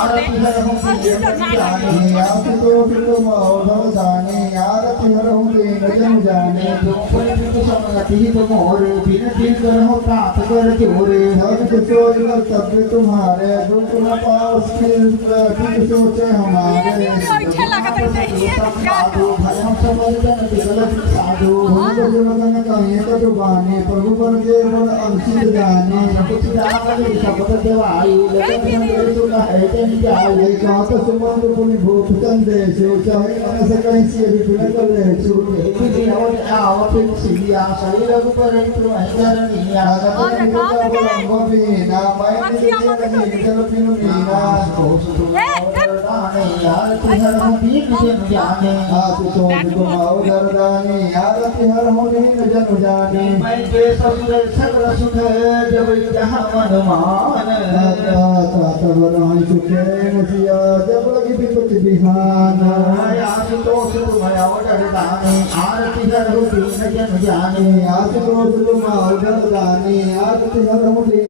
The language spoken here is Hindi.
आरती हर हूँ जाने आरती तो फिर मौधव जाने आरती हर हूँ जन जाने तुम पर समगति तुमोर बिन दिन कर हो प्राप्त कर त्योरे हर सोच कर्तव्य तुम्हारे जो तुम पास फिर सोचे हमारे साधु भाई हम सब साधु हम तो जगन कहे तो जुबाने प्रभु पर जे मन अंशित जाने कुछ जाने शब्द देवाई लेकिन तेरे तो है तेरी जाए जात सुमन पुनि भूप संदेश चाहे मन से कहीं से भी पुन कर ले छूटे कि और आओ फिर सिया शरीर पर तो ऐसा आगत को भी ना मैं नहीं चलो पिनु मीना को यार तिहर हम भी जन जाने आप तो गुमाओ दरदाने यार तिहर हम भी जन जाने मैं के ससुर सकल सुख जब जहां मन मान तब नहीं सुखे मुसिया जब लगी विपत्ति बिहान आस तो गुमाओ दरदाने यार तिहर हम भी जन जाने आस तो गुमाओ दरदाने यार तिहर हम